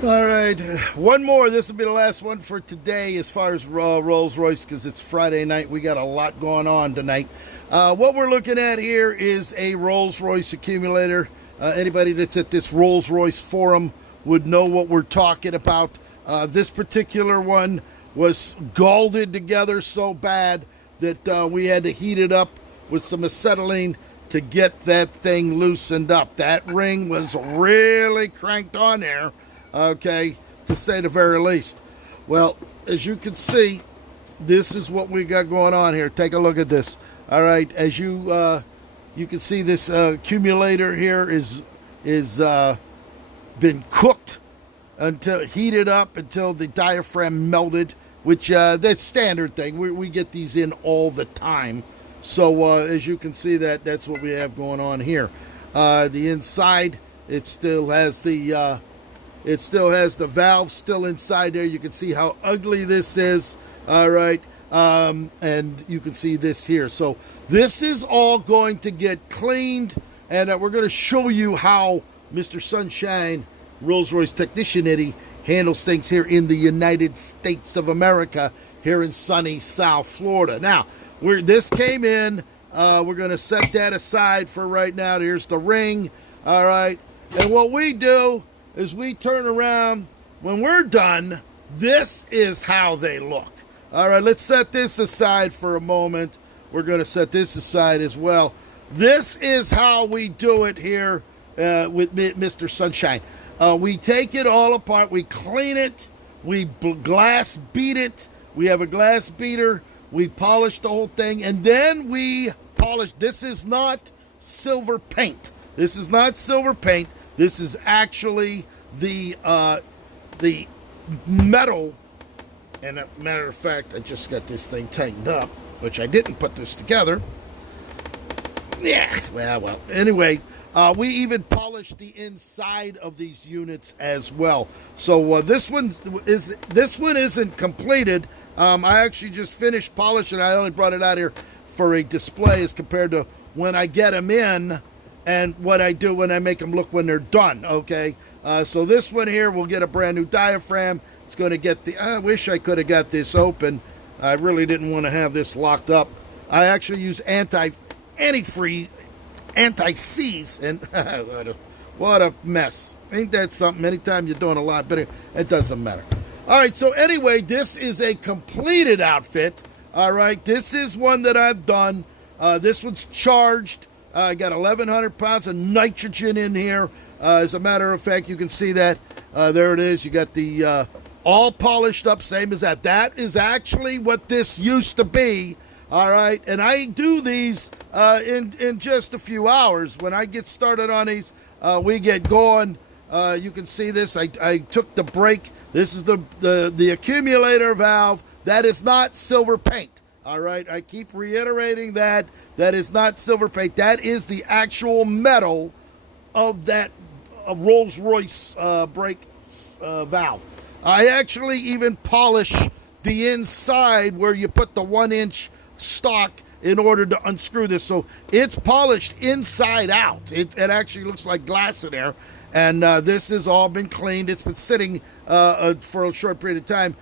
All right, one more. This will be the last one for today as far as Rolls Royce, because it's Friday night. We got a lot going on tonight. What we're looking at here is a Rolls Royce accumulator. Anybody that's at this Rolls Royce forum would know what we're talking about. This particular one was scalded together so bad that we had to heat it up with some acetylene to get that thing loosened up. That ring was really cranked on there, okay, to say the very least. Well, as you can see, this is what we got going on here. Take a look at this. All right, as you can see, this accumulator here is been cooked until heated up until the diaphragm melted, which that's standard thing. We get these in all the time. So as you can see, that's what we have going on here. The inside, it still has the valve still inside there. You can see how ugly this is. All right, and you can see this here. So this is all going to get cleaned, and we're going to show you how Mr. Sunshine, Rolls-Royce technician Eddy, handles things here in the United States of America, here in sunny South Florida. Now, this came in. We're going to set that aside for right now. Here's the ring. All right, and what we do is we turn around. When we're done, this is how they look. All right, let's set this aside for a moment. We're going to set this aside as well. This is how we do it here with Mr. Sunshine. We take it all apart. We clean it. We glass beat it. We have a glass beater. We polish the whole thing, and then we polish. This is not silver paint. This is not silver paint. This is actually the metal. And a matter of fact, I just got this thing tightened up, which I didn't put this together. Yeah, well. Anyway, we even polished the inside of these units as well. So this one isn't completed. I actually just finished polishing. I only brought it out here for a display as compared to when I get them in and what I do when I make them look when they're done, okay? So this one here will get a brand new diaphragm. It's going to get I wish I could have got this open. I really didn't want to have this locked up. I actually use antifreeze, anti-seize, and what a mess. Ain't that something? Anytime you're doing a lot, but it doesn't matter. All right, so anyway, this is a completed outfit. All right, this is one that I've done. This one's charged. I got 1,100 pounds of nitrogen in here. As a matter of fact, you can see that. There it is. You got the all polished up, same as that. That is actually what this used to be. All right, and I do these in just a few hours. When I get started on these, we get going. You can see this. I took the brake. This is the accumulator valve. That is not silver paint. All right, I keep reiterating that. That is not silver paint. That is the actual metal of that Rolls-Royce brake valve. I actually even polish the inside where you put the 1-inch stock in order to unscrew this. So it's polished inside out. It actually looks like glass in there. And this has all been cleaned. It's been sitting for a short period of time.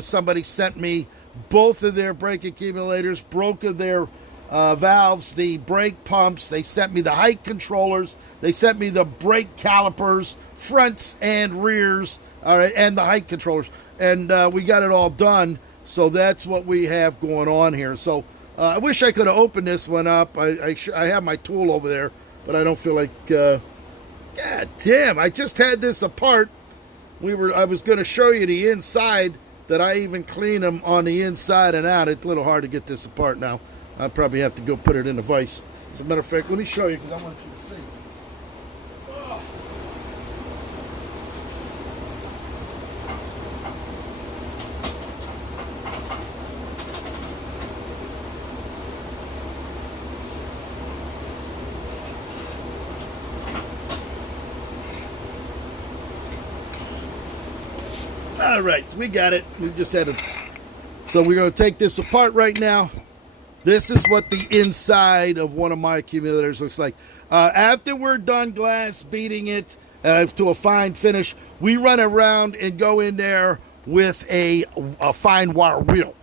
Somebody sent me both of their brake accumulators, broke of their valves, the brake pumps. They sent me the height controllers. They sent me the brake calipers, fronts and rears, all right, and the height controllers. And we got it all done. So that's what we have going on here. So I wish I could have opened this one up. I have my tool over there, but I don't feel like... God damn, I just had this apart. I was going to show you the inside, that I even clean them on the inside and out. It's a little hard to get this apart now. I'll probably have to go put it in a vise. As a matter of fact, let me show you because I want you to see. Oh. All right, so we got it. We just had it. So we're going to take this apart right now. This is what the inside of one of my accumulators looks like. After we're done glass beating it, to a fine finish. We run around and go in there with a fine wire wheel.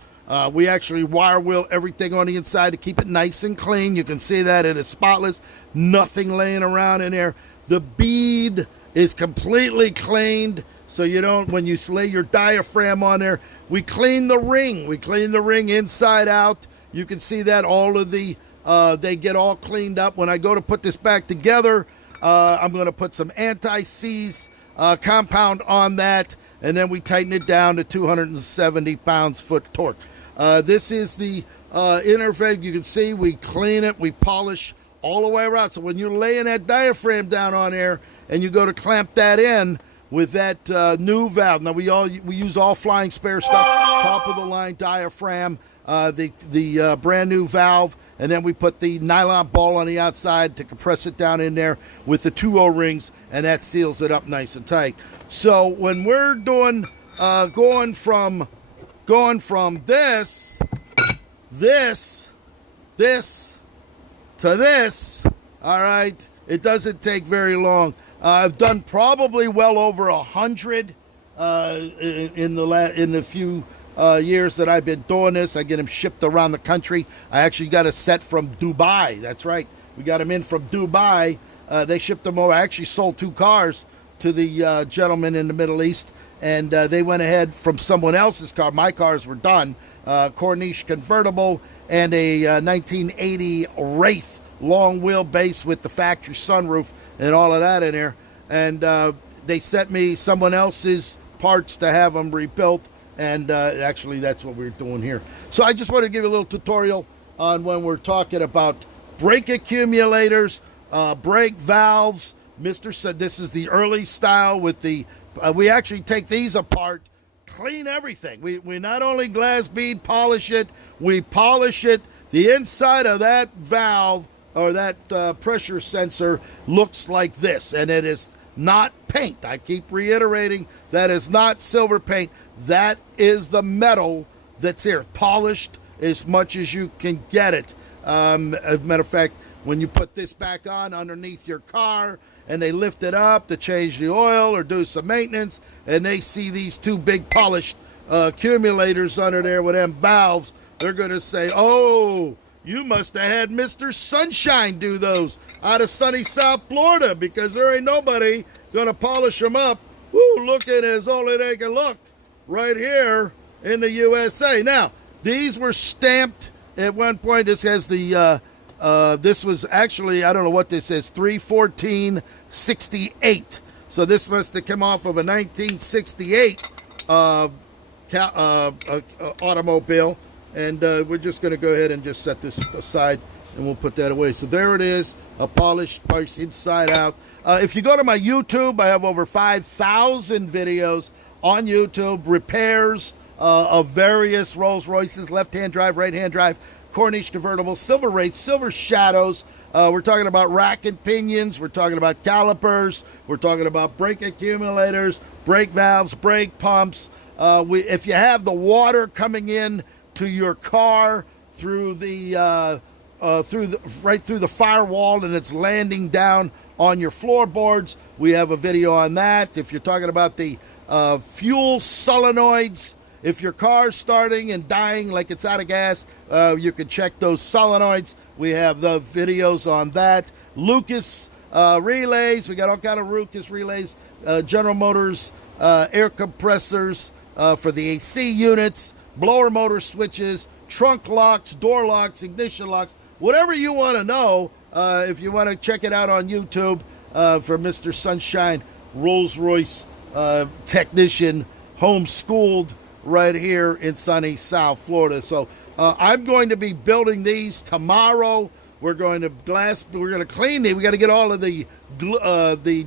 We actually wire wheel everything on the inside to keep it nice and clean. You can see that it is spotless, nothing laying around in there. The bead is completely cleaned, so you don't, when you lay your diaphragm on there, we clean the ring. We clean the ring inside out. You can see that all of the, they get all cleaned up. When I go to put this back together, I'm going to put some anti-seize compound on that, and then we tighten it down to 270 pounds-foot torque. This is the inner frame. You can see we clean it, we polish all the way around. So when you're laying that diaphragm down on there and you go to clamp that in with that new valve. Now we use all flying spare stuff, top of the line diaphragm, the brand new valve, and then we put the nylon ball on the outside to compress it down in there with the 2 O-rings, and that seals it up nice and tight. So when we're doing going from this to this, all right, it doesn't take very long. I've done probably well over 100 in the few years that I've been doing this. I get them shipped around the country. I actually got a set from Dubai. That's right. We got them in from Dubai. They shipped them over. I actually sold 2 cars to the gentleman in the Middle East, and they went ahead from someone else's car. My cars were done. Corniche convertible and a 1980 Wraith long wheelbase with the factory sunroof and all of that in there. And they sent me someone else's parts to have them rebuilt. And actually, that's what we're doing here. So I just want to give you a little tutorial on when we're talking about brake accumulators, brake valves. Mr. said this is the early style with the, we actually take these apart, clean everything. We not only glass bead polish it, we polish it. The inside of that valve or that pressure sensor looks like this, and it is not paint. I keep reiterating, that is not silver paint. That is the metal that's here, polished as much as you can get it. As a matter of fact, when you put this back on underneath your car and they lift it up to change the oil or do some maintenance, and they see these 2 big polished accumulators under there with them valves, they're going to say, oh, you must have had Mr. Sunshine do those out of sunny South Florida, because there ain't nobody going to polish them up. Woo, looking as only they can look right here in the USA. Now, these were stamped at one point. This has the, this was actually, I don't know what this is, 3/14/68. So this must have come off of a 1968 automobile. And we're just going to go ahead and just set this aside, and we'll put that away. So there it is, a polished piece inside out. If you go to my YouTube, I have over 5,000 videos on YouTube, repairs of various Rolls Royces, left-hand drive, right-hand drive, Corniche convertibles, silver Wraiths, silver Shadows. We're talking about rack and pinions. We're talking about calipers. We're talking about brake accumulators, brake valves, brake pumps. If you have the water coming in to your car through the right through the firewall and it's landing down on your floorboards, we have a video on that. If you're talking about the fuel solenoids, if your car's starting and dying like it's out of gas, you can check those solenoids. We have the videos on that. Lucas relays, we got all kind of Lucas relays, General Motors air compressors for the AC units, blower motor switches, trunk locks, door locks, ignition locks, whatever you want to know. If you want to check it out on YouTube for Mr. Sunshine, Rolls-Royce technician, homeschooled right here in sunny South Florida. So I'm going to be building these tomorrow. We're going to clean these. We got to get all of the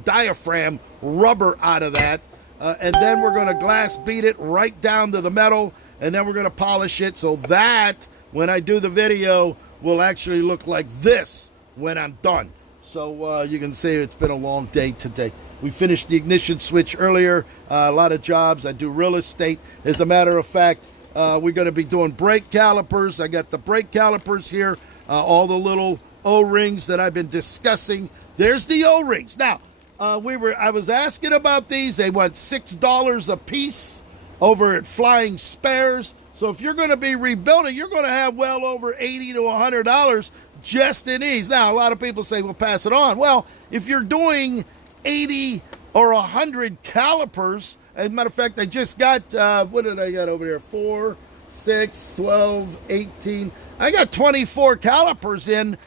diaphragm rubber out of that. And then we're going to glass beat it right down to the metal, and then we're going to polish it so that when I do the video will actually look like this when I'm done. So you can see it's been a long day today. We finished the ignition switch earlier. A lot of jobs. I do real estate. As a matter of fact, we're going to be doing brake calipers. I got the brake calipers here, all the little O-rings that I've been discussing. There's the O-rings. Now, I was asking about these. They want $6 a piece over at Flying Spares. So if you're going to be rebuilding, you're going to have well over $80 to $100 just in these. Now, a lot of people say, well, pass it on. Well, if you're doing 80 or 100 calipers, as a matter of fact, I just got, what did I got over here? 4, 6, 12, 18. I got 24 calipers in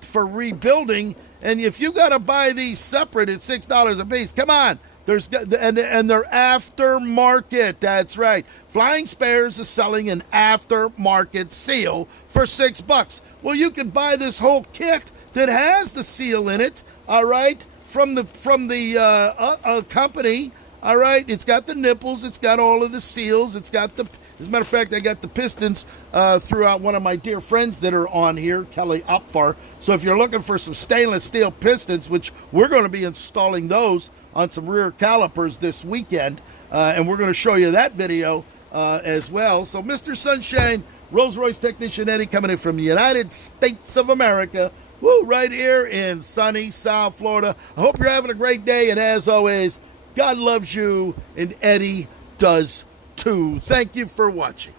for rebuilding. And if you got to buy these separate at $6 a piece, come on. And they're aftermarket. That's right. Flying Spares is selling an aftermarket seal for $6. Well, you can buy this whole kit that has the seal in it. All right, from the company. All right, it's got the nipples. It's got all of the seals. It's got the. As a matter of fact, I got the pistons throughout one of my dear friends that are on here, Kelly Opfar. So if you're looking for some stainless steel pistons, which we're going to be installing those on some rear calipers this weekend, and we're going to show you that video as well. So Mr. Sunshine, Rolls-Royce Technician Eddie, coming in from the United States of America, right here in sunny South Florida. I hope you're having a great day, and as always, God loves you, and Eddie does too. Thank you for watching.